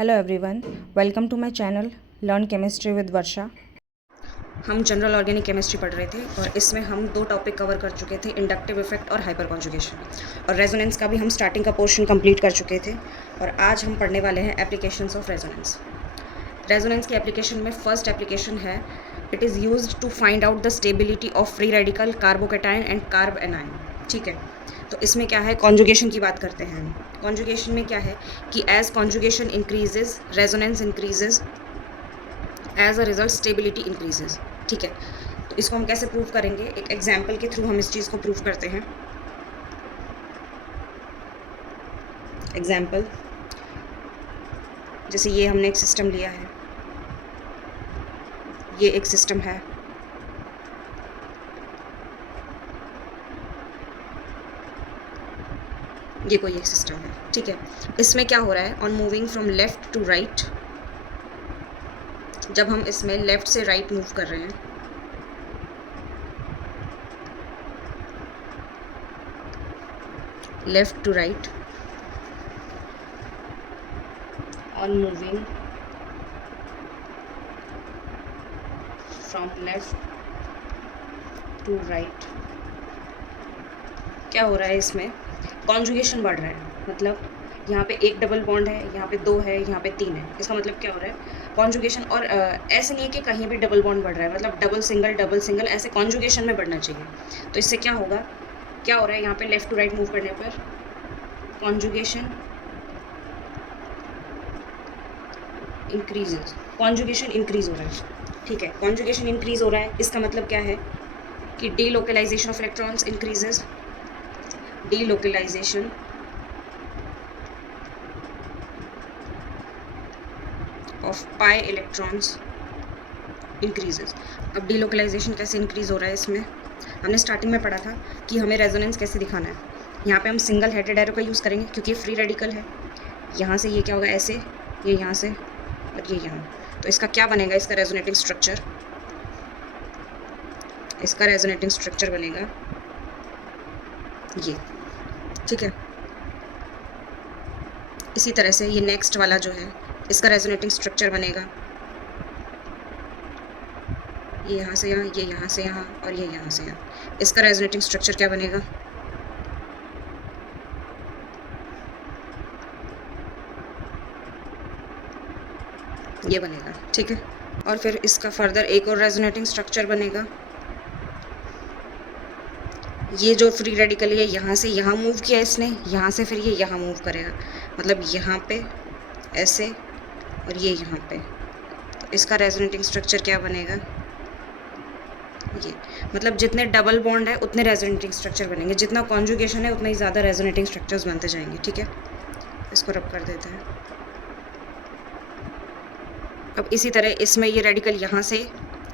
Hello everyone, welcome to my channel learn chemistry with Varsha. हम general organic chemistry पढ़ रहे थे और इसमें हम दो टॉपिक कवर कर चुके थे, इंडक्टिव इफेक्ट और हाइपर कॉन्जुगेशन, और रेजोनेंस का भी हम स्टार्टिंग का पोर्शन कंप्लीट कर चुके थे। और आज हम पढ़ने वाले हैं एप्लीकेशंस ऑफ रेजोनेंस। रेजोनेंस की एप्लीकेशन में फर्स्ट एप्लीकेशन है, it is used to find out the stability of free radical carbocation and carb anion. ठीक है, तो इसमें क्या है, कॉन्जुगेशन की बात करते हैं हम। कॉन्जुगेशन में क्या है कि as conjugation increases resonance increases, as a result stability increases. ठीक है, तो इसको हम कैसे प्रूव करेंगे, एक एग्जाम्पल के थ्रू हम इस चीज़ को प्रूव करते हैं। एग्जाम्पल, जैसे ये हमने एक सिस्टम लिया है, ये एक सिस्टम है, ये कोई एक सिस्टम है। ठीक है, इसमें क्या हो रहा है, on moving from left to right, जब हम इसमें लेफ्ट से राइट मूव कर रहे हैं, left to right, on moving from left to right, क्या हो रहा है, इसमें कॉन्जुगेशन बढ़ रहा है। मतलब यहाँ पे एक डबल बॉन्ड है, यहाँ पे दो है, यहाँ पे तीन है। इसका मतलब क्या हो रहा है, कॉन्जुगेशन। और ऐसे नहीं है कि कहीं भी डबल बॉन्ड बढ़ रहा है, मतलब डबल सिंगल ऐसे कॉन्जुगेशन में बढ़ना चाहिए। तो इससे क्या होगा, क्या हो रहा है, यहाँ पे लेफ्ट टू राइट मूव करने पर कॉन्जुगेशन इंक्रीजेज, कॉन्जुगेशन इंक्रीज हो रहा है। ठीक है, कॉन्जुगेशन इंक्रीज हो रहा है, इसका मतलब क्या है कि delocalization of electrons increases, delocalization of pi electrons increases. अब डीलोकलाइजेशन कैसे इंक्रीज हो रहा है, इसमें हमने स्टार्टिंग में पढ़ा था कि हमें रेजोनेंस कैसे दिखाना है। यहाँ पे हम सिंगल हेडेड एरो का यूज़ करेंगे क्योंकि ये फ्री रेडिकल है। यहाँ से ये क्या होगा, ऐसे, ये यहाँ से और ये यहाँ। तो इसका क्या बनेगा, इसका रेजोनेटिंग स्ट्रक्चर, इसका रेजोनेटिंग स्ट्रक्चर बनेगा ये। ठीक है, इसी तरह से ये नेक्स्ट वाला जो है, इसका रेजोनेटिंग स्ट्रक्चर बनेगा ये यहाँ से यहाँ, ये यहाँ से यहाँ और ये यहाँ से यहाँ। इसका रेजोनेटिंग स्ट्रक्चर क्या बनेगा, ये बनेगा। ठीक है, और फिर इसका फर्दर एक और रेजोनेटिंग स्ट्रक्चर बनेगा, ये जो फ्री रेडिकल है यहाँ से यहाँ मूव किया इसने, यहाँ से फिर ये यहाँ मूव करेगा, मतलब यहाँ पे ऐसे और ये यहाँ पे। तो इसका रेजोनेटिंग स्ट्रक्चर क्या बनेगा, ये। मतलब जितने डबल बॉन्ड है उतने रेजोनेटिंग स्ट्रक्चर बनेंगे, जितना कॉन्जुगेशन है उतना ही ज़्यादा रेजोनेटिंग स्ट्रक्चर्स बनते जाएंगे। ठीक है, इसको रब कर देते हैं। अब इसी तरह इसमें ये रेडिकल यहाँ से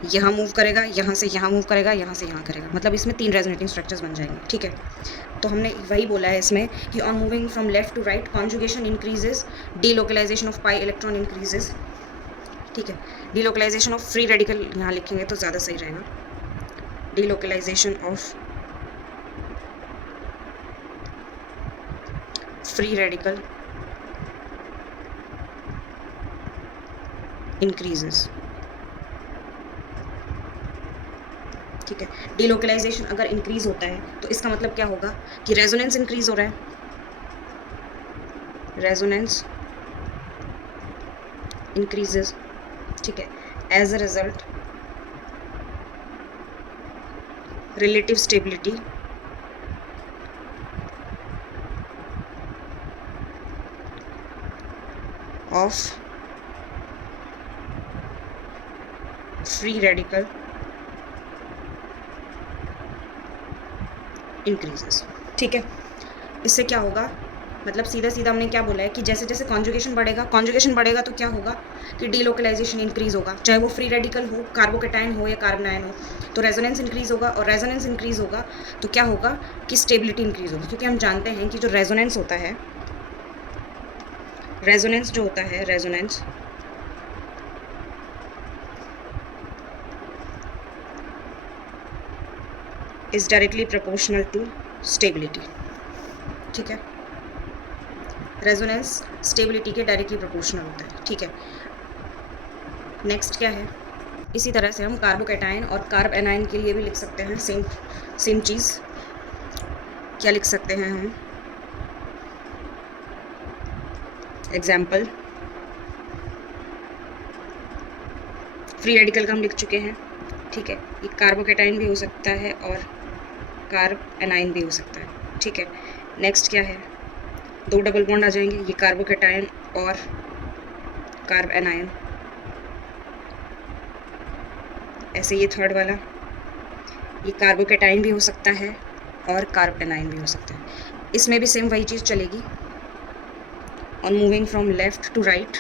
यहाँ मूव करेगा, यहाँ से यहाँ मूव करेगा, यहाँ से यहाँ करेगा, मतलब इसमें 3 रेजोनेटिंग स्ट्रक्चर्स बन जाएंगे। ठीक है, तो हमने वही बोला है इसमें कि on moving from left to right conjugation increases, delocalization of pi electron increases. ठीक है, डीलोकलाइजेशन ऑफ फ्री रेडिकल यहाँ लिखेंगे तो ज़्यादा सही रहेगा, delocalization of free radical increases. ठीक है, डीलोकलाइजेशन अगर इंक्रीज होता है तो इसका मतलब क्या होगा कि रेजोनेंस इंक्रीज हो रहा है, रेजोनेंस इंक्रीजेस। ठीक है, as a result relative stability of free radical increases. ठीक है, इससे क्या होगा, मतलब सीधा सीधा हमने क्या बोला है कि जैसे जैसे कॉन्जुगेशन बढ़ेगा तो क्या होगा कि डीलोकलाइजेशन इंक्रीज होगा, चाहे वो फ्री रेडिकल हो, कार्बोकेटाइन हो या कार्बनाइन हो, तो रेजोनेंस इंक्रीज होगा। और रेजोनेंस इंक्रीज होगा तो क्या होगा कि स्टेबिलिटी इंक्रीज होगी, क्योंकि हम जानते हैं कि जो रेजोनेंस होता है, रेजोनेंस जो होता है, resonance is directly proportional to stability. ठीक है, रेजोनेंस स्टेबिलिटी के डायरेक्टली प्रोपोर्शनल होता है, ठीक है। नेक्स्ट क्या है, इसी तरह से हम कार्बोकैटायन और कार्ब एनायन के लिए भी लिख सकते हैं सेम चीज़। क्या लिख सकते हैं हम, एग्जाम्पल फ्री रेडिकल का हम लिख चुके हैं, ठीक है। ये कार्बोकैटायन भी हो सकता है और कार्ब एनायन भी हो सकता है, ठीक है। नेक्स्ट क्या है, दो डबल बॉन्ड आ जाएंगे, ये कार्बोकैटायन और कार्ब एनायन। ऐसे ये थर्ड वाला, ये कार्बोकैटायन भी हो सकता है और कार्ब एनायन भी हो सकता है। इसमें भी सेम वही चीज़ चलेगी। On moving from left to right,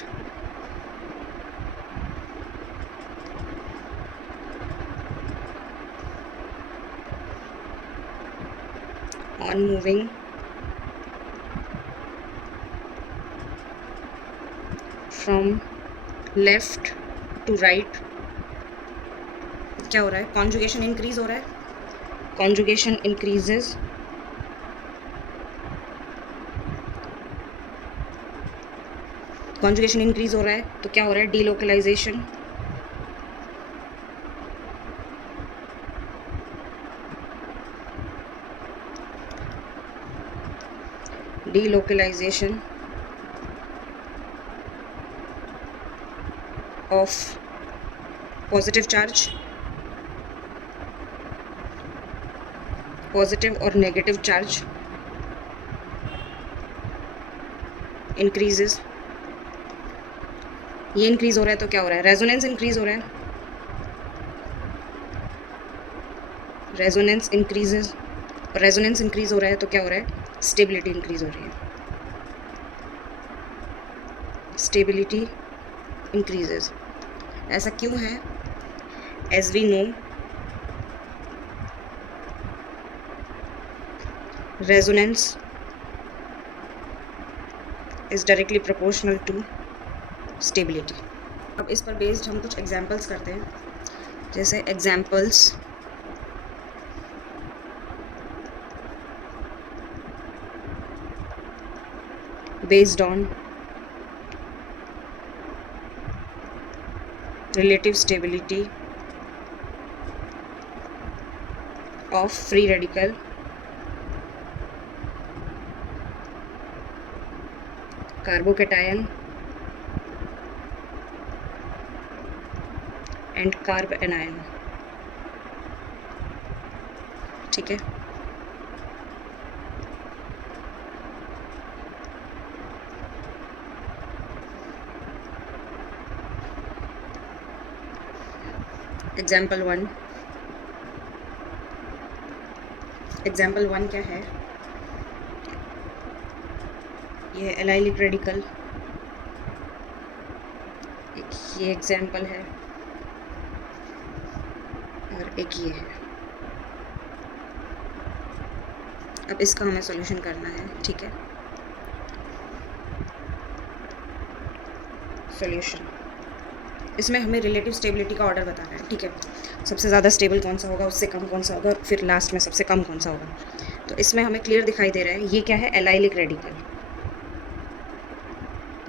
on moving from left to right, क्या हो रहा है, कॉन्जुगेशन इंक्रीज हो रहा है, कॉन्जुगेशन इंक्रीजेस, कॉन्जुगेशन इंक्रीज हो रहा है तो क्या हो रहा है, delocalisation, delocalization of positive charge, positive और negative charge increases। ये इंक्रीज हो रहा है तो क्या हो रहा है, रेजोनेंस इंक्रीज हो रहा है, रेजोनेंस इंक्रीजेज, और रेजोनेंस इंक्रीज हो रहा है तो क्या हो रहा है, स्टेबिलिटी इंक्रीज हो रही है, स्टेबिलिटी इंक्रीजेज। ऐसा क्यों है, as we know resonance is directly proportional to stability. अब इस पर बेस्ड हम कुछ एग्जांपल्स करते हैं, जैसे examples based on relative stability of free radical carbocation and carb anion, ठीक है। एग्जाम्पल वन क्या है, ये एलाइलिक रेडिकल, एक ये एग्जाम्पल है और एक ये है। अब इसका हमें सॉल्यूशन करना है, ठीक है। सॉल्यूशन, इसमें हमें रिलेटिव स्टेबिलिटी का ऑर्डर बताना है, ठीक है। सबसे ज़्यादा स्टेबल कौन सा होगा, उससे कम कौन सा होगा, और फिर लास्ट में सबसे कम कौन सा होगा। तो इसमें हमें क्लियर दिखाई दे रहा है, ये क्या है, एलाइलिक रेडिकल,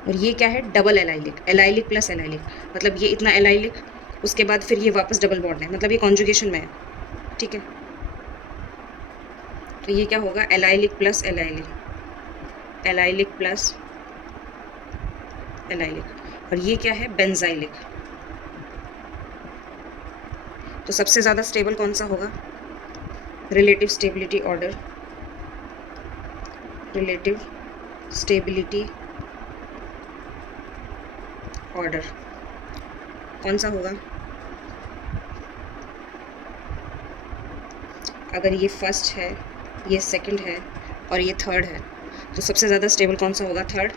और ये क्या है, double allylic, allylic plus allylic, मतलब ये इतना एलाइलिक, उसके बाद फिर ये वापस डबल बॉन्ड है, मतलब ये कॉन्जुगेशन में है, ठीक है। तो ये क्या होगा, allylic plus allylic, allylic plus allylic, और ये क्या है, बेंजाइलिक। तो सबसे ज़्यादा स्टेबल कौन सा होगा, relative stability order, relative stability order कौन सा होगा, अगर ये फर्स्ट है, ये सेकंड है और ये थर्ड है, तो सबसे ज़्यादा स्टेबल कौन सा होगा, थर्ड।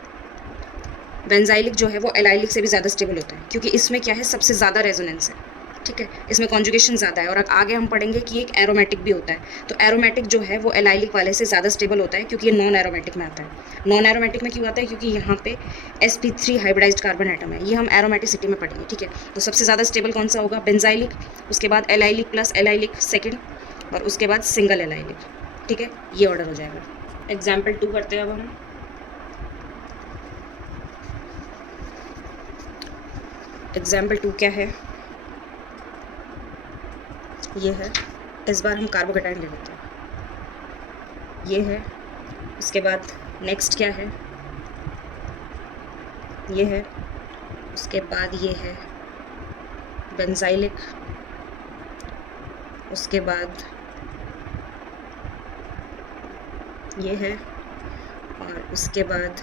बेंजाइलिक जो है वो एलाइलिक से भी ज़्यादा स्टेबल होता है, क्योंकि इसमें क्या है, सबसे ज़्यादा रेजोनेंस है, ठीक है। इसमें कॉन्जुगेशन ज़्यादा है, और आगे हम पढ़ेंगे कि एक एरोमेटिक भी होता है। तो एरोमेटिक जो है वो एलाइलिक वाले से ज़्यादा स्टेबल होता है, क्योंकि ये नॉन एरोमेटिक में आता है। नॉन एरोमेटिक में क्यों आता है, क्योंकि यहाँ पे sp3 हाइब्रिडाइज्ड कार्बन एटम है, ये हम एरोमेटिसिटी में पढ़ेंगे, ठीक है। तो सबसे ज़्यादा स्टेबल कौन सा होगा, बेंजाइलिक, उसके बाद एलाइलिक प्लस एलाइलिक सेकेंड, और उसके बाद सिंगल एलाइलिक, ठीक है। ये ऑर्डर हो जाएगा। एग्जाम्पल 2 करते हैं अब हम। एग्जाम्पल 2 क्या है, ये है। इस बार हम कार्बोकेटाइन ले लेते हैं, ये है। उसके बाद नेक्स्ट क्या है, ये है। उसके बाद ये है बेंजाइलिक। उसके बाद ये है, और उसके बाद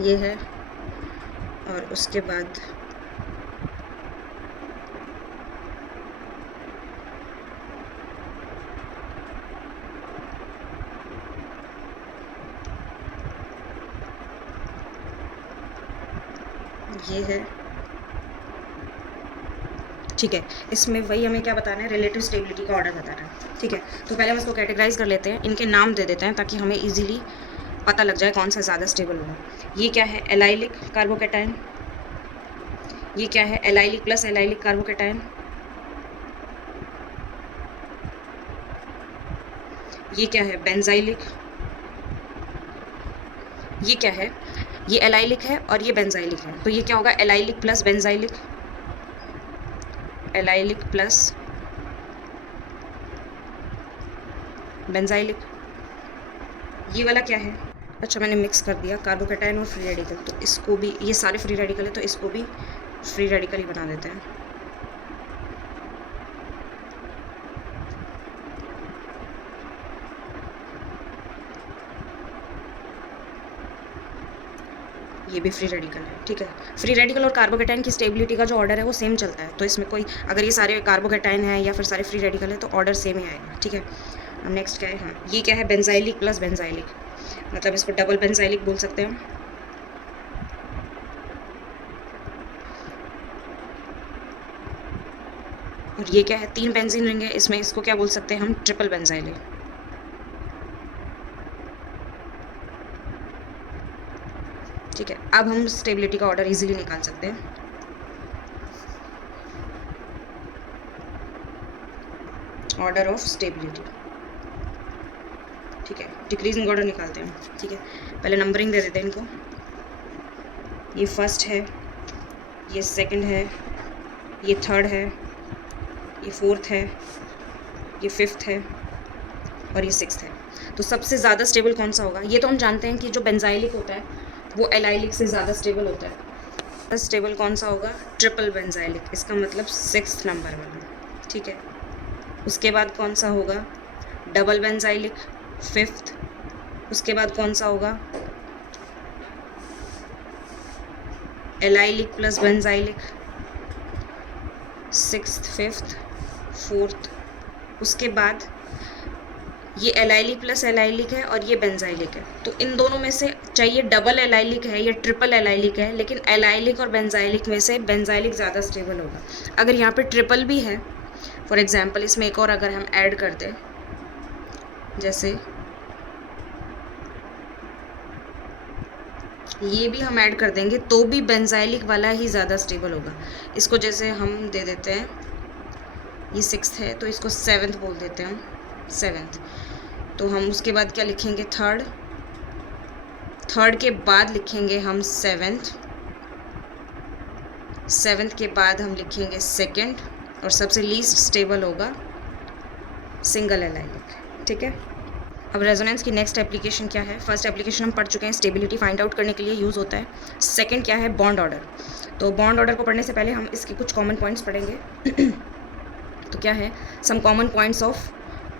ये है, और उसके बाद ये है। ठीक है, इसमें वही हमें क्या बताना है, रिलेटिव स्टेबिलिटी का ऑर्डर बताना है। ठीक है, तो पहले हम इसको कैटेगराइज कर लेते हैं, इनके नाम दे देते हैं ताकि हमें इजीली पता लग जाए कौन सा ज़्यादा स्टेबल होगा। ये क्या है, एलाइलिक कार्बोकेटाइन। ये क्या है, एलाइलिक प्लस एलाइलिक कार्बोकेटाइन। ये क्या है, बेंजाइलिक। ये क्या है, ये एलाइलिक है और ये बेंजाइलिक है, तो ये क्या होगा, allylic plus benzylic. Allylic plus benzylic. ये वाला क्या है, अच्छा मैंने मिक्स कर दिया कार्बोकेटाइन और फ्री रेडिकल, तो इसको भी, ये सारे फ्री रेडिकल है तो इसको भी फ्री रेडिकल ही बना देते हैं। ये भी फ्री रेडिकल है। ठीक है, फ्री रेडिकल और कार्बोकेटाइन की स्टेबिलिटी का जो ऑर्डर है वो सेम चलता है, तो इसमें कोई, अगर ये सारे कार्बोकेटाइन है या फिर सारे फ्री रेडिकल है तो ऑर्डर सेम ही आएगा। ठीक है, अब नेक्स्ट क्या है, हाँ ये क्या है, बेंजाइलिक प्लस बेंजाइलिक, मतलब इसको डबल बेंजाइलिक बोल सकते हैं। और ये क्या है, 3 बेंजीन रिंग है इसमें, इसको क्या बोल सकते हैं हम, ट्रिपल बेंजाइलिक। ठीक है, अब हम स्टेबिलिटी का ऑर्डर इजीली निकाल सकते हैं। ऑर्डर ऑफ स्टेबिलिटी, ठीक है, डिक्रीजिंग ऑर्डर निकालते हैं। ठीक है, पहले नंबरिंग दे देते हैं इनको, ये फर्स्ट है, ये सेकंड है, ये थर्ड है, ये फोर्थ है, ये फिफ्थ है और ये सिक्स्थ है। तो सबसे ज़्यादा स्टेबल कौन सा होगा, ये तो हम जानते हैं कि जो बेंजाइलिक होता है वो एलाइलिक से ज़्यादा स्टेबल होता है। स्टेबल कौन सा होगा, ट्रिपल बेंजाइलिक, इसका मतलब 6th नंबर वाला। ठीक है, उसके बाद कौन सा होगा, डबल बेंजाइलिक 5th। उसके बाद कौन सा होगा, allylic plus benzylic 6th 5th 4th। उसके बाद ये एलाइलिक प्लस एलाइलिक है और ये बेंजाइलिक है, तो इन दोनों में से चाहिए डबल एलाइलिक है या ट्रिपल एलाइलिक है, लेकिन एलाइलिक और बेंजाइलिक में से बेंजाइलिक ज़्यादा स्टेबल होगा। अगर यहाँ पे ट्रिपल भी है, फॉर एग्जांपल इसमें एक और अगर हम ऐड कर दें, जैसे ये भी हम ऐड कर देंगे तो भी बेंजाइलिक वाला ही ज़्यादा स्टेबल होगा। इसको जैसे हम दे देते हैं, ये 6th है तो इसको 7th बोल देते हैं हम, 7th। तो हम उसके बाद क्या लिखेंगे, थर्ड के बाद लिखेंगे हम 7th के बाद हम लिखेंगे सेकंड, और सबसे लीस्ट स्टेबल होगा सिंगल एलाइलिक। ठीक है, अब रेजोनेंस की नेक्स्ट एप्लीकेशन क्या है, फर्स्ट एप्लीकेशन हम पढ़ चुके हैं, स्टेबिलिटी फाइंड आउट करने के लिए यूज़ होता है। सेकंड क्या है, बॉन्ड ऑर्डर। तो बॉन्ड ऑर्डर को पढ़ने से पहले हम इसके कुछ कॉमन पॉइंट्स पढ़ेंगे। तो क्या है, some common points of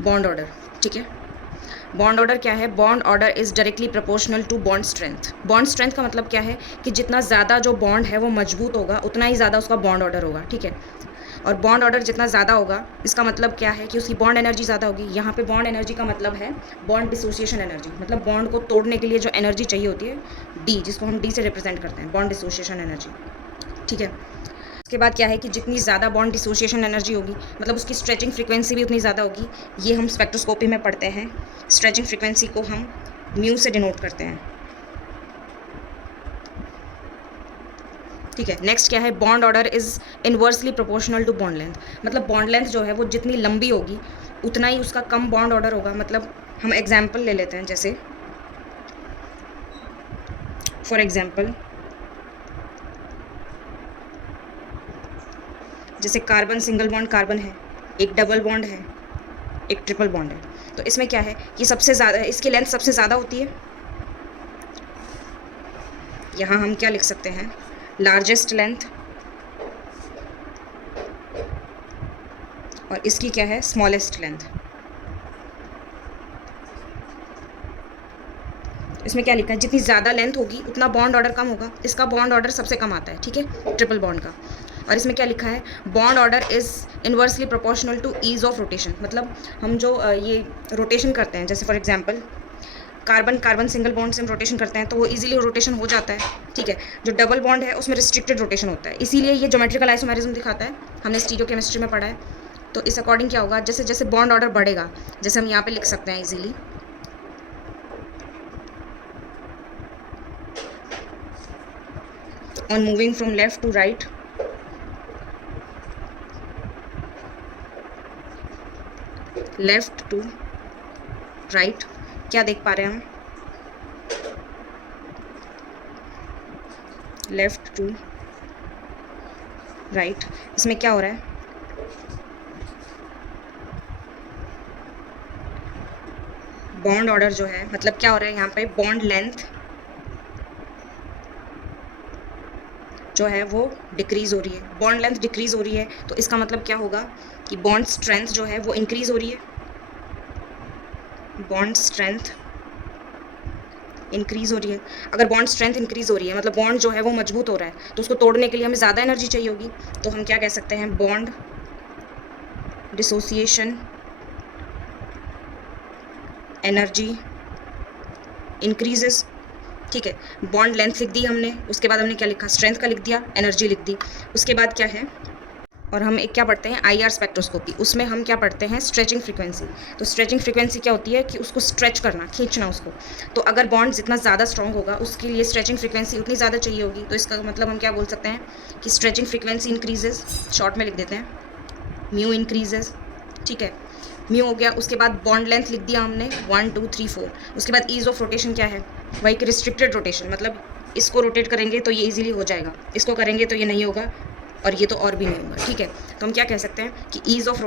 bond order. ठीक है, बॉन्ड ऑर्डर क्या है, bond order is directly proportional to bond strength. Bond strength का मतलब क्या है कि जितना ज़्यादा जो बॉन्ड है वो मजबूत होगा उतना ही ज़्यादा उसका बॉन्ड ऑर्डर होगा। ठीक है, और बॉन्ड ऑर्डर जितना ज़्यादा होगा इसका मतलब क्या है कि उसकी बॉन्ड एनर्जी ज़्यादा होगी। यहाँ पे बॉन्ड एनर्जी का मतलब है बॉन्ड डिसोसिएशन एनर्जी, मतलब बॉन्ड को तोड़ने के लिए जो एनर्जी चाहिए होती है, डी, जिसको हम डी से रिप्रेजेंट करते हैं, बॉन्ड डिसोसिएशन एनर्जी। ठीक है, उसके बाद क्या है कि जितनी ज़्यादा बॉन्ड डिसोसिएशन एनर्जी होगी मतलब उसकी स्ट्रेचिंग फ्रीक्वेंसी भी उतनी ज़्यादा होगी। ये हम स्पेक्ट्रोस्कोपी में पढ़ते हैं, स्ट्रेचिंग फ्रीक्वेंसी को हम म्यू से डिनोट करते हैं। ठीक है। नेक्स्ट क्या है, bond order is inversely proportional to bond length. मतलब बॉन्ड लेंथ जो है वो जितनी लंबी होगी उतना ही उसका कम बॉन्ड ऑर्डर होगा। मतलब हम एग्जाम्पल ले लेते हैं, जैसे फॉर एग्जाम्पल जैसे कार्बन सिंगल बॉन्ड कार्बन है, एक डबल बॉन्ड है, एक ट्रिपल बॉन्ड है। तो इसमें क्या है कि सबसे ज़्यादा इसकी लेंथ सबसे ज़्यादा होती है। यहाँ हम क्या लिख सकते हैं, लार्जेस्ट लेंथ, और इसकी क्या है, स्मॉलेस्ट लेंथ। इसमें क्या लिखा है, जितनी ज़्यादा लेंथ होगी उतना बॉन्ड ऑर्डर कम होगा। इसका बॉन्ड ऑर्डर सबसे कम आता है, ठीक है, ट्रिपल बॉन्ड का। और इसमें क्या लिखा है, bond order is inversely proportional to ease of rotation. मतलब हम जो ये रोटेशन करते हैं, जैसे for example carbon carbon single bond से हम रोटेशन करते हैं तो वो इजीली रोटेशन हो जाता है, ठीक है। जो डबल बॉन्ड है उसमें रिस्ट्रिक्टेड रोटेशन होता है, इसीलिए ये ज्योमेट्रिकल आइसोमेरिज्म दिखाता है, हमने स्टीरियोकेमिस्ट्री में पढ़ा है। तो इस अकॉर्डिंग क्या होगा, जैसे जैसे बॉन्ड ऑर्डर बढ़ेगा, जैसे हम यहाँ पे लिख सकते हैं easily, on moving from left to right, left to right, क्या देख पा रहे हैं हम, लेफ्ट टू राइट। इसमें क्या हो रहा है, बॉन्ड ऑर्डर जो है, मतलब क्या हो रहा है यहाँ पे, बॉन्ड लेंथ जो है वो डिक्रीज हो रही है। बॉन्ड लेंथ डिक्रीज हो रही है तो इसका मतलब क्या होगा कि बॉन्ड स्ट्रेंथ जो है वो इंक्रीज हो रही है। बॉन्ड स्ट्रेंथ इंक्रीज हो रही है। अगर बॉन्ड स्ट्रेंथ इंक्रीज हो रही है मतलब बॉन्ड जो है वो मजबूत हो रहा है, तो उसको तोड़ने के लिए हमें ज़्यादा एनर्जी चाहिए होगी। तो हम क्या कह सकते हैं, बॉन्ड डिसोसिएशन एनर्जी इंक्रीजेस, ठीक है। बॉन्ड लेंथ लिख दी हमने, उसके बाद हमने क्या लिखा, स्ट्रेंथ का लिख दिया, एनर्जी लिख दी। उसके बाद क्या है, और हम एक क्या पढ़ते हैं, आईआर स्पेक्ट्रोस्कोपी, उसमें हम क्या पढ़ते हैं, स्ट्रेचिंग फ्रीक्वेंसी। तो स्ट्रेचिंग फ्रीक्वेंसी क्या होती है कि उसको स्ट्रेच करना, खींचना उसको। तो अगर बॉन्ड जितना ज़्यादा स्ट्रॉन्ग होगा उसके लिए स्ट्रेचिंग फ्रीक्वेंसी उतनी ज़्यादा चाहिए होगी। तो इसका मतलब हम क्या बोल सकते हैं कि स्ट्रेचिंग फ्रीक्वेंसी इंक्रीजेज, शॉर्ट में लिख देते हैं म्यू इंक्रीजेज, ठीक है, म्यू हो गया। उसके बाद बॉन्ड लेंथ लिख दिया हमने 1 2 3 4। उसके बाद ईज ऑफ रोटेशन क्या है, वही कि रिस्ट्रिक्टेड रोटेशन, मतलब इसको रोटेट करेंगे तो ये इजीली हो जाएगा, इसको करेंगे तो ये नहीं होगा, और ये तो और भी नहीं होगा, ठीक है। तो हम क्या कह सकते हैं कि ईज ऑफ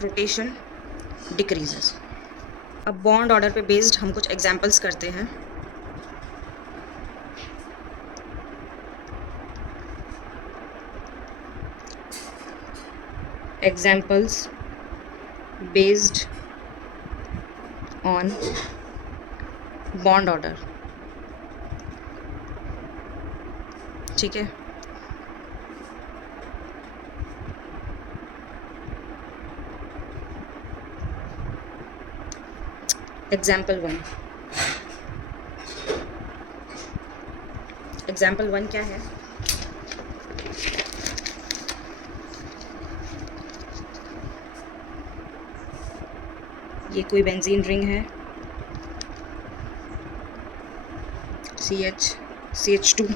रोटेशन डिक्रीजेस। अब बॉन्ड ऑर्डर पे बेस्ड हम कुछ एग्जांपल्स करते हैं। Examples based on bond order, ठीक है। एग्जाम्पल वन क्या है, ये कोई बेंजीन रिंग है, CH2।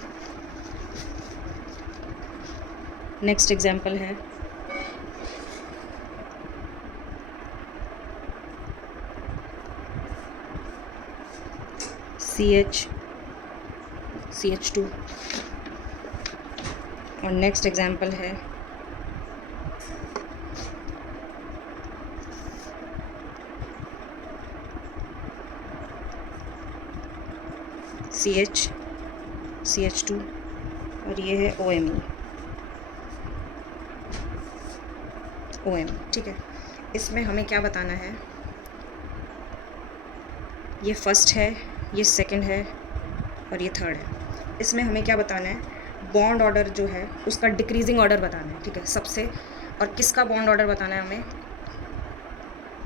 नेक्स्ट एग्जाम्पल है CH2, और नेक्स्ट एग्जाम्पल है CH2, और ये है OMe, ठीक है। इसमें हमें क्या बताना है, ये फर्स्ट है, ये सेकंड है, और ये थर्ड है। इसमें हमें क्या बताना है, बॉन्ड ऑर्डर जो है उसका डिक्रीजिंग ऑर्डर बताना है, ठीक है, सबसे। और किसका बॉन्ड ऑर्डर बताना है हमें,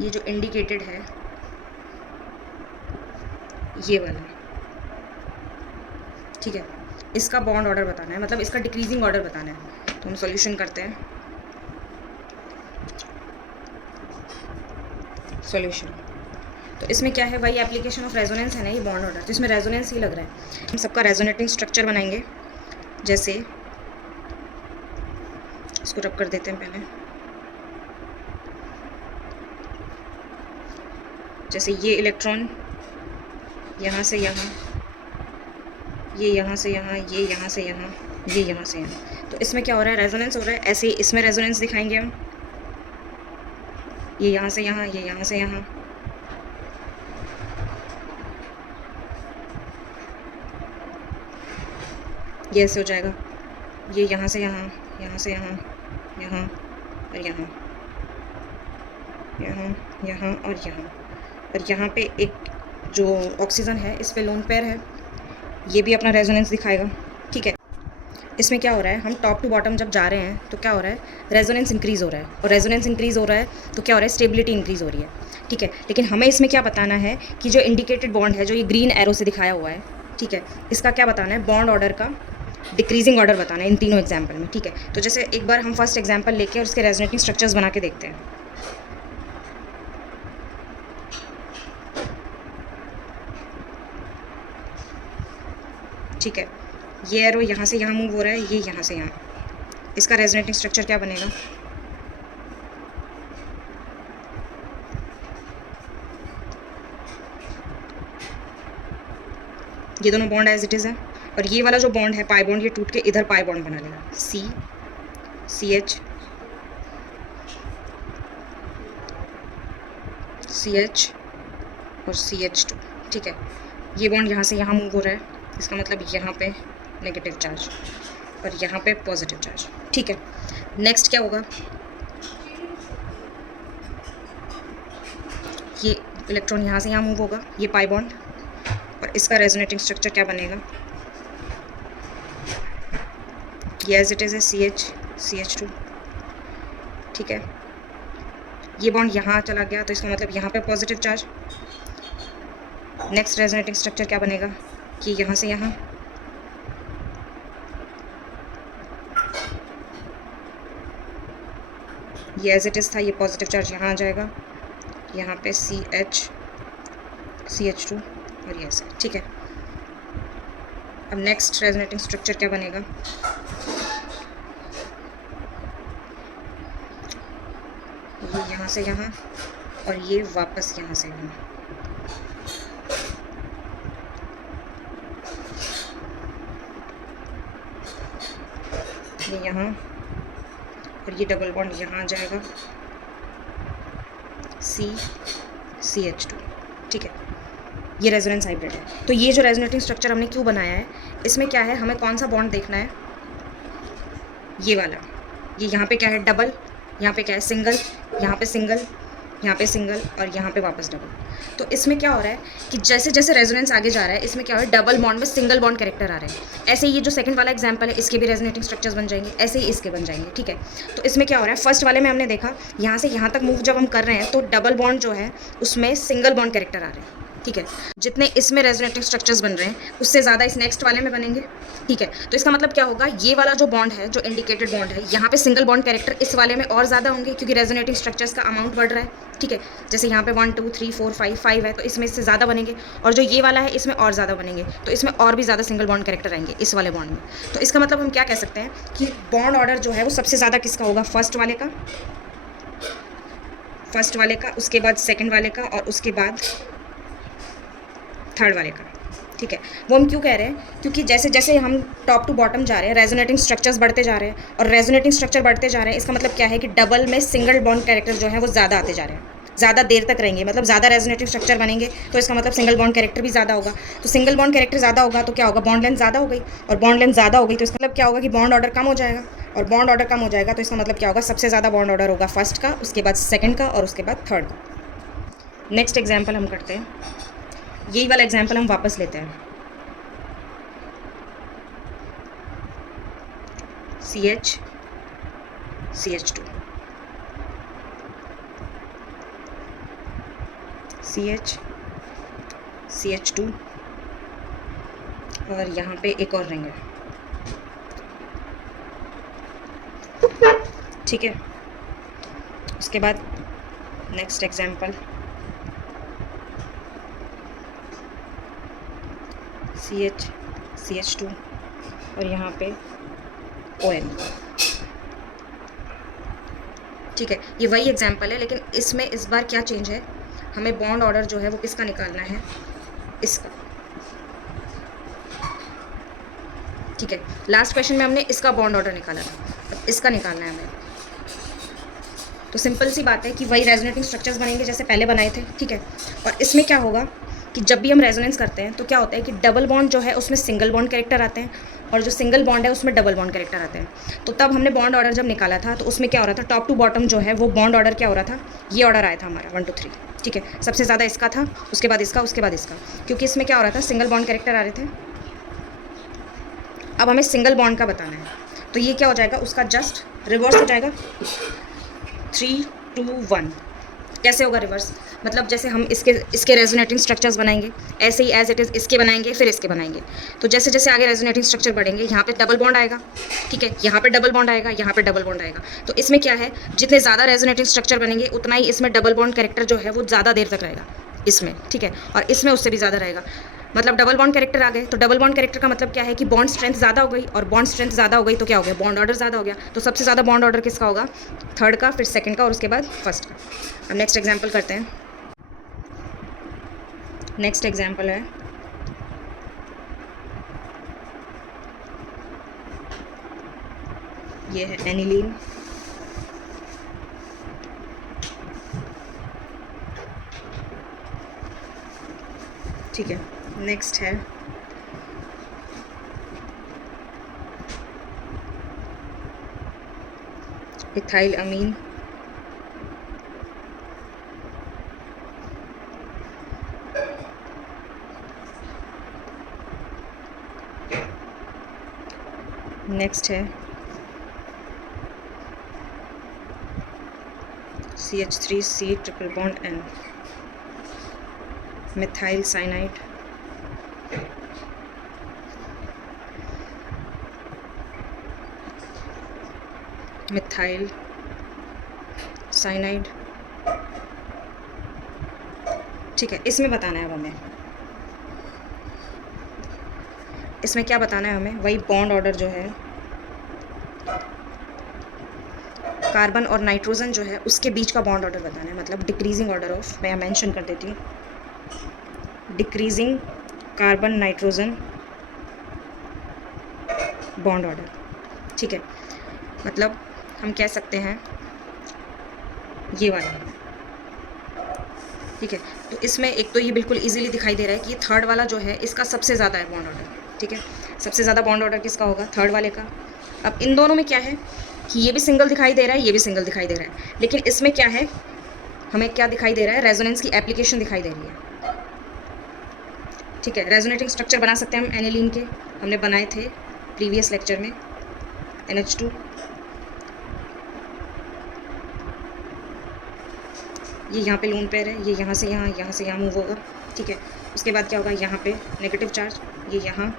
ये जो इंडिकेटेड है ये वाला, ठीक है, इसका बॉन्ड ऑर्डर बताना है, मतलब इसका डिक्रीजिंग ऑर्डर बताना है। तो हम सॉल्यूशन करते हैं। सॉल्यूशन, तो इसमें क्या है, वही एप्लीकेशन ऑफ रेजोनेंस है ना, ये बॉन्ड ऑर्डर, तो इसमें रेजोनेंस ही लग रहा है। हम सबका रेजोनेटिंग स्ट्रक्चर बनाएंगे, जैसे इसको रब कर देते हैं पहले। जैसे ये इलेक्ट्रॉन यहाँ से यहाँ, ये यहाँ से यहाँ, ये यहाँ से यहाँ, ये यहाँ से यहाँ, तो इसमें क्या हो रहा है, रेजोनेंस हो रहा है। ऐसे ही इसमें रेजोनेंस दिखाएंगे हम, ये यहाँ से यहाँ, ये यहाँ से यहाँ, ये ऐसे हो जाएगा। ये यहाँ से यहाँ, यहाँ से यहाँ, यहाँ और यहाँ, यहाँ, यहाँ और यहाँ, और यहाँ पे एक जो ऑक्सीजन है इस पे लोन पेयर है, ये भी अपना रेजोनेंस दिखाएगा। ठीक है, इसमें क्या हो रहा है, हम टॉप टू बॉटम जब जा रहे हैं तो क्या हो रहा है, रेजोनेंस इंक्रीज़ हो रहा है, और रेजोनेंस इंक्रीज़ हो रहा है तो क्या हो रहा है, स्टेबिलिटी इंक्रीज़ हो रही है। ठीक है, लेकिन हमें इसमें क्या बताना है कि जो इंडिकेटेड बॉन्ड है, जो ये ग्रीन एरो से दिखाया हुआ है, ठीक है, इसका क्या बताना है, बॉन्ड ऑर्डर का डिक्रीजिंग ऑर्डर बताना है इन तीनों एग्जाम्पल में। ठीक है, तो जैसे एक बार हम फर्स्ट एग्जाम्पल लेके और उसके रेजोनेटिंग स्ट्रक्चर्स बना के देखते हैं। ठीक है, ये एरो यहाँ से यहाँ मूव हो रहा है, ये यहाँ से यहाँ, इसका रेजोनेटिंग स्ट्रक्चर क्या बनेगा, ये दोनों बॉन्ड एज इट इज़ है, और ये वाला जो बॉन्ड है पाई बॉन्ड, ये टूट के इधर पाई बॉन्ड बना लेगा, CH और CH2। ठीक है, ये बॉन्ड यहाँ से यहाँ मूव हो रहा है, इसका मतलब यहाँ पे नेगेटिव चार्ज और यहाँ पे पॉजिटिव चार्ज। ठीक है, नेक्स्ट क्या होगा, ये इलेक्ट्रॉन यहाँ से यहाँ मूव होगा, ये पाई बॉन्ड, और इसका रेजोनेटिंग स्ट्रक्चर क्या बनेगा, ये एज इट इज़ है CH2। ठीक है, ये बॉन्ड यहाँ चला गया तो इसका मतलब यहाँ पे positive charge. Next resonating structure क्या बनेगा कि यहाँ से यहाँ, ये एज इट इज़ था, ये पॉजिटिव चार्ज यहाँ आ जाएगा, यहाँ पे CH2 और ये ऐसे। ठीक है, अब नेक्स्ट रेजोनेटिंग स्ट्रक्चर क्या बनेगा, ये यहाँ से यहाँ और ये वापस यहाँ से यहाँ, ये यहाँ और ये डबल बॉन्ड यहाँ आ जाएगा, CH2। ठीक है, ये रेजोनेंस हाइब्रिड है। तो ये जो रेजोनेटिंग स्ट्रक्चर हमने क्यों बनाया है, इसमें क्या है, हमें कौन सा बॉन्ड देखना है, ये वाला, ये यहाँ पे क्या है, डबल, यहाँ पे क्या है, सिंगल, यहाँ पे सिंगल, यहाँ पे सिंगल और यहाँ पे वापस डबल। तो इसमें क्या हो रहा है कि जैसे जैसे रेजोनेंस आगे जा रहा है, इसमें क्या हो रहा है, डबल बॉन्ड में सिंगल बॉन्ड कैरेक्टर आ रहे हैं। ऐसे ही ये जो सेकंड वाला एग्जांपल है, इसके भी रेजोनेटिंग स्ट्रक्चर्स बन जाएंगे, ऐसे ही इसके बन जाएंगे। ठीक है, तो इसमें क्या हो रहा है, फर्स्ट वाले में हमने देखा यहाँ से यहाँ तक मूव जब हम कर रहे हैं तो डबल बॉन्ड जो है उसमें सिंगल बॉन्ड कैरेक्टर आ रहे हैं। ठीक है, जितने इसमें रेजोनेटिंग स्ट्रक्चर्स बन रहे हैं उससे ज़्यादा इस नेक्स्ट वाले में बनेंगे। ठीक है, तो इसका मतलब क्या होगा, ये वाला जो बॉन्ड है, जो इंडिकेटेड बॉन्ड है, यहाँ पे सिंगल बॉन्ड कैरेक्टर इस वाले में और ज़्यादा होंगे क्योंकि रेजोनेटिंग स्ट्रक्चर्स का अमाउंट बढ़ रहा है। ठीक है, जैसे यहाँ पे 1 2 3 4 5 है तो इसमें इससे ज़्यादा बनेंगे, और जो ये वाला है इसमें और ज़्यादा बनेंगे, तो इसमें और भी ज़्यादा सिंगल बॉन्ड कैरेक्टर आएंगे इस वाले बॉन्ड में। तो इसका मतलब हम क्या कह सकते हैं कि बॉन्ड ऑर्डर जो है वो सबसे ज़्यादा किसका होगा, फर्स्ट वाले का, उसके बाद सेकेंड वाले का और उसके बाद थर्ड वाले का। ठीक है, वो हम क्यों कह रहे हैं, क्योंकि जैसे जैसे हम टॉप टू बॉटम जा रहे हैं, रेजोनेटिंग स्ट्रक्चर्स बढ़ते जा रहे हैं, और रेजोनेटिंग स्ट्रक्चर बढ़ते जा रहे हैं, इसका मतलब क्या है कि डबल में सिंगल बॉन्ड कैरेक्टर जो है वो ज़्यादा आते जा रहे हैं, ज़्यादा देर तक रहेंगे, मतलब ज़्यादा रेजोनेटिव स्ट्रक्चर बनेंगे, तो इसका मतलब सिंगल बॉन्ड कैरेक्टर भी ज़्यादा होगा। तो सिंगल बॉन्ड कैरेक्टर ज़्यादा होगा तो क्या होगा, बॉन्ड लेंथ ज़्यादा हो गई, और बॉन्ड लेंथ ज़्यादा हो गई तो इसका मतलब क्या होगा कि बॉन्ड ऑर्डर कम हो जाएगा, और बॉन्ड ऑर्डर कम हो जाएगा तो इसका मतलब क्या होगा, सबसे ज़्यादा बॉन्ड ऑर्डर होगा फर्स्ट का, उसके बाद सेकेंड का और उसके बाद थर्ड का। नेक्स्ट एग्जाम्पल हम करते हैं, यही वाला एग्जाम्पल हम वापस लेते हैं, CH2 CH2 और यहाँ पे एक और रिंग है। ठीक है, उसके बाद नेक्स्ट एग्जाम्पल CH2 और यहाँ पे ON। ठीक है, ये वही एग्जाम्पल है, लेकिन इसमें इस बार क्या चेंज है, हमें बॉन्ड ऑर्डर जो है वो किसका निकालना है, इसका। ठीक है, लास्ट क्वेश्चन में हमने इसका बॉन्ड ऑर्डर निकाला था, अब इसका निकालना है हमें। तो सिंपल सी बात है कि वही रेजोनेटिंग स्ट्रक्चर्स बनेंगे जैसे पहले बनाए थे। ठीक है, और इसमें क्या होगा कि जब भी हम रेजोनेंस करते हैं तो क्या होता है कि डबल बॉन्ड जो है उसमें सिंगल बॉन्ड कैरेक्टर आते हैं, और जो सिंगल बॉन्ड है उसमें डबल बॉन्ड कैरेक्टर आते हैं। तो तब हमने बॉन्ड ऑर्डर जब निकाला था तो उसमें क्या हो रहा था, टॉप टू बॉटम जो है वो बॉन्ड ऑर्डर क्या हो रहा था, ये ऑर्डर आया था हमारा 1 2 3। ठीक है, सबसे ज़्यादा इसका था, उसके बाद इसका, उसके बाद इसका, क्योंकि इसमें क्या हो रहा था, सिंगल बॉन्ड कैरेक्टर आ रहे थे। अब हमें सिंगल बॉन्ड का बताना है, तो ये क्या हो जाएगा, उसका जस्ट रिवर्स हो जाएगा, 3 2 1। कैसे होगा रिवर्स, मतलब जैसे हम इसके रेजोनेटिंग स्ट्रक्चर्स बनाएंगे, ऐसे ही एज इट इज़ इसके बनाएंगे, फिर इसके बनाएंगे। तो जैसे जैसे आगे रेजोनेटिंग स्ट्रक्चर बढ़ेंगे, यहाँ पे डबल बॉन्ड आएगा। ठीक है, यहाँ पे डबल बॉन्ड आएगा, यहाँ पे डबल बॉन्ड आएगा। तो इसमें क्या है, जितने ज़्यादा रेजोनेटिंग स्ट्रक्चर बनेंगे उतना ही इसमें डबल बॉन्ड कैरेक्टर जो है वो ज़्यादा देर तक रहेगा इसमें। ठीक है, और इसमें उससे भी ज़्यादा रहेगा। मतलब डबल बॉन्ड कैरेक्टर आ गए, तो डबल बॉन्ड कैरेक्टर का मतलब क्या है कि बॉन्ड स्ट्रेंथ ज़्यादा हो गई, और बॉन्ड स्ट्रेंथ ज़्यादा हो गई तो क्या हो गया, बॉन्ड ऑर्डर ज़्यादा हो गया। तो सबसे ज़्यादा बॉन्ड ऑर्डर किसका होगा, थर्ड का, फिर सेकंड का, और उसके बाद फर्स्ट का। अब नेक्स्ट एग्जांपल करते हैं। नेक्स्ट एग्जांपल है, ये है एनिलीन। ठीक है, नेक्स्ट है इथाइल अमीन। नेक्स्ट है CH3C triple bond N, methyl cyanide. Methyl cyanide. ठीक है, इसमें बताना है अब हमें, इसमें क्या बताना है हमें, वही बॉन्ड ऑर्डर जो है कार्बन और नाइट्रोजन जो है उसके बीच का बॉन्ड ऑर्डर बताना है। मतलब डिक्रीजिंग ऑर्डर ऑफ, मैं मेंशन कर देती हूँ, decreasing carbon nitrogen bond order. ठीक है, मतलब हम कह सकते हैं ये वाला। ठीक है, तो इसमें एक तो ये बिल्कुल इजीली दिखाई दे रहा है कि ये थर्ड वाला जो है इसका सबसे ज़्यादा है बॉन्ड ऑर्डर। ठीक है, सबसे ज़्यादा बॉन्ड ऑर्डर किसका होगा, थर्ड वाले का। अब इन दोनों में क्या है कि ये भी सिंगल दिखाई दे रहा है, ये भी सिंगल दिखाई दे रहा है, लेकिन इसमें क्या है, हमें क्या दिखाई दे रहा है, रेजोनेंस की एप्लीकेशन दिखाई दे रही है। ठीक है, रेजोनेटिंग स्ट्रक्चर बना सकते हैं हम एनिलीन के, हमने बनाए थे प्रीवियस लेक्चर में, NH2। ये यहाँ पे लोन पेयर है, ये यहाँ से यहाँ, यहाँ से यहाँ मूव होगा। ठीक है, उसके बाद क्या होगा, यहाँ पे नेगेटिव चार्ज, ये यहाँ,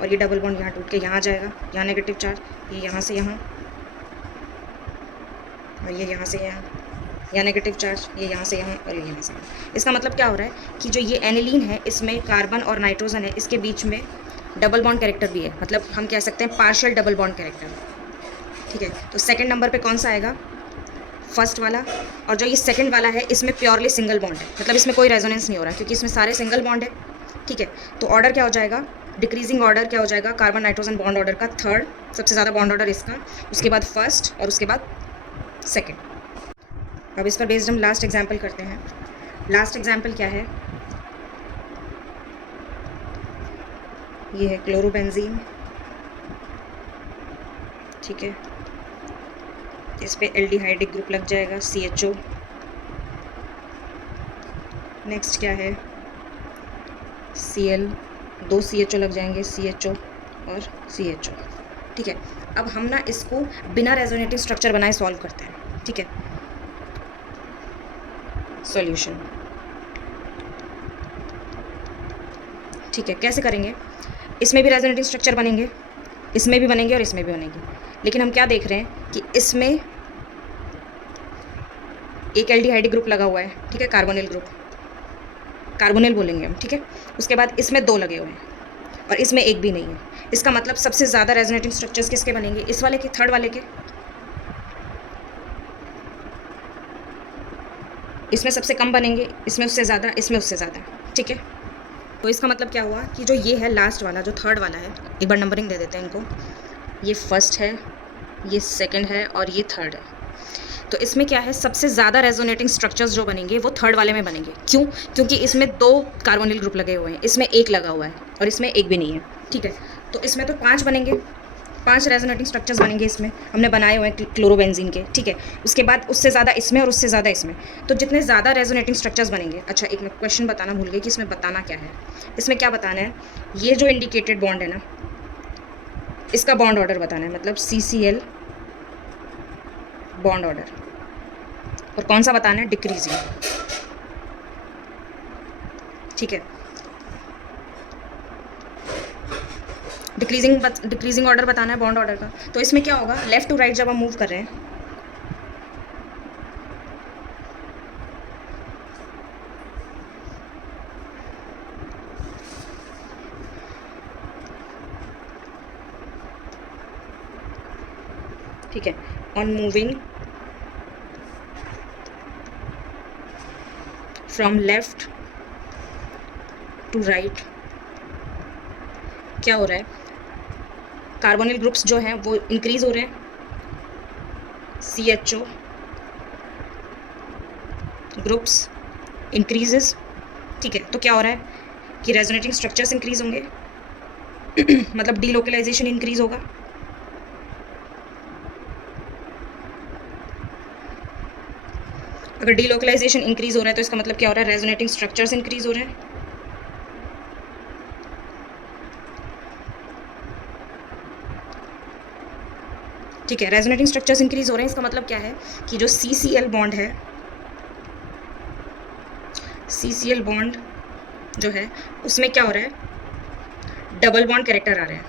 और ये डबल बॉन्ड यहाँ टूट के यहाँ जाएगा, यहाँ नेगेटिव चार्ज, ये यहाँ से यहाँ, और ये यहाँ से यहाँ, या नेगेटिव चार्ज, ये यहाँ से यहाँ, और ये यहाँ से यहाँ। इसका मतलब क्या हो रहा है कि जो ये एनिलीन है इसमें कार्बन और नाइट्रोजन है, इसके बीच में डबल बॉन्ड कैरेक्टर भी है, मतलब हम कह सकते हैं पार्शियल डबल बॉन्ड कैरेक्टर। ठीक है, तो सेकंड नंबर पे कौन सा आएगा, फर्स्ट वाला। और जो ये सेकंड वाला है इसमें प्योरली सिंगल बॉन्ड है, मतलब इसमें कोई रेजोनेंस नहीं हो रहा क्योंकि इसमें सारे सिंगल बॉन्ड है। ठीक है, तो ऑर्डर क्या हो जाएगा, डिक्रीजिंग ऑर्डर क्या हो जाएगा, कार्बन नाइट्रोजन बॉन्ड ऑर्डर का थर्ड, सबसे ज़्यादा बॉन्ड ऑर्डर इसका, उसके बाद फर्स्ट, और उसके बाद सेकंड। अब इस पर बेस्ड हम लास्ट एग्जाम्पल करते हैं। लास्ट एग्जाम्पल क्या है, ये है क्लोरोबेंजीन। ठीक है, इस पे एल्डिहाइडिक ग्रुप लग जाएगा CHO। नेक्स्ट क्या है, Cl, 2 CHO लग जाएंगे, CHO और CHO। ठीक है, अब हम ना इसको बिना रेजोनेटिंग स्ट्रक्चर बनाए सॉल्व करते हैं। ठीक है, सॉल्यूशन। ठीक है, कैसे करेंगे, इसमें भी रेजोनेटिंग स्ट्रक्चर बनेंगे, इसमें भी बनेंगे और इसमें भी बनेंगे, लेकिन हम क्या देख रहे हैं कि इसमें एक एल्डिहाइडिक ग्रुप लगा हुआ है। ठीक है, कार्बोनिल ग्रुप, कार्बोनिल बोलेंगे हम। ठीक है, उसके बाद इसमें 2 लगे हुए हैं, और इसमें एक भी नहीं है। इसका मतलब सबसे ज़्यादा रेजोनेटिंग स्ट्रक्चर्स किसके बनेंगे? इस वाले के, थर्ड वाले के। इसमें सबसे कम बनेंगे, इसमें उससे ज़्यादा, इसमें उससे ज़्यादा। ठीक है, तो इसका मतलब क्या हुआ कि जो ये है लास्ट वाला, जो थर्ड वाला है, एक बार नंबरिंग दे देते हैं इनको। ये फर्स्ट है, ये सेकंड है और ये थर्ड है। तो इसमें क्या है, सबसे ज़्यादा रेजोनेटिंग स्ट्रक्चर्स जो बनेंगे वो थर्ड वाले में बनेंगे। क्यों? क्योंकि इसमें 2 कार्बोनिल ग्रुप लगे हुए हैं, इसमें एक लगा हुआ है और इसमें एक भी नहीं है। ठीक है, तो इसमें तो 5 बनेंगे, 5 रेजोनेटिंग स्ट्रक्चर्स बनेंगे इसमें, हमने बनाए हुए हैं क्लोरोबेंजीन के। ठीक है, उसके बाद उससे ज़्यादा इसमें और उससे ज़्यादा इसमें। तो जितने ज़्यादा रेजोनेटिंग स्ट्रक्चर्स बनेंगे। अच्छा, एक मैं क्वेश्चन बताना भूल गई कि इसमें बताना क्या है। इसमें क्या बताना है, ये जो इंडिकेटेड बॉन्ड है ना, इसका बॉन्ड ऑर्डर बताना है, मतलब CCl बॉन्ड ऑर्डर। और कौन सा बताना है? डिक्रीजिंग। ठीक है, डिक्रीजिंग ऑर्डर बताना है बॉन्ड ऑर्डर का। तो इसमें क्या होगा, लेफ्ट टू राइट जब हम मूव कर रहे हैं, ठीक है, on moving from left to right, क्या हो रहा है, कार्बोनिल ग्रुप्स जो हैं वो इंक्रीज हो रहे हैं, CHO ग्रुप्स इंक्रीजेस। ठीक है, तो क्या हो रहा है कि रेजोनेटिंग स्ट्रक्चर्स इंक्रीज होंगे मतलब डीलोकलाइजेशन इंक्रीज होगा। अगर डीलोकलाइजेशन इंक्रीज हो रहा है तो इसका मतलब क्या हो रहा है, रेजोनेटिंग स्ट्रक्चर्स इंक्रीज हो रहे हैं। ठीक है, रेजोनेटिंग स्ट्रक्चर्स इंक्रीज हो रहे हैं, इसका मतलब क्या है कि जो CCl बॉन्ड है, CCl बॉन्ड जो है उसमें क्या हो रहा है, डबल बॉन्ड कैरेक्टर आ रहे हैं।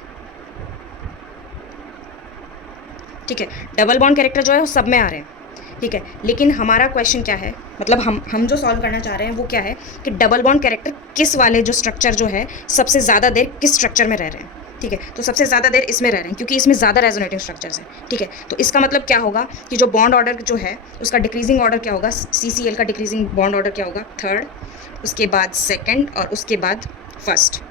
ठीक है, डबल बॉन्ड कैरेक्टर जो है वो सब में आ रहे हैं। ठीक है, लेकिन हमारा क्वेश्चन क्या है, मतलब हम जो सॉल्व करना चाह रहे हैं वो क्या है कि डबल बॉन्ड कैरेक्टर किस वाले जो स्ट्रक्चर जो है सबसे ज़्यादा देर किस स्ट्रक्चर में रह रहे हैं। ठीक है, तो सबसे ज़्यादा देर इसमें रह रहे हैं क्योंकि इसमें ज़्यादा रेजोनेटिंग स्ट्रक्चर्स हैं। ठीक है, तो इसका मतलब क्या होगा कि जो बॉन्ड ऑर्डर जो है उसका डिक्रीजिंग ऑर्डर क्या होगा, CCl का डिक्रीजिंग बॉन्ड ऑर्डर क्या होगा, थर्ड, उसके बाद सेकेंड और उसके बाद फर्स्ट।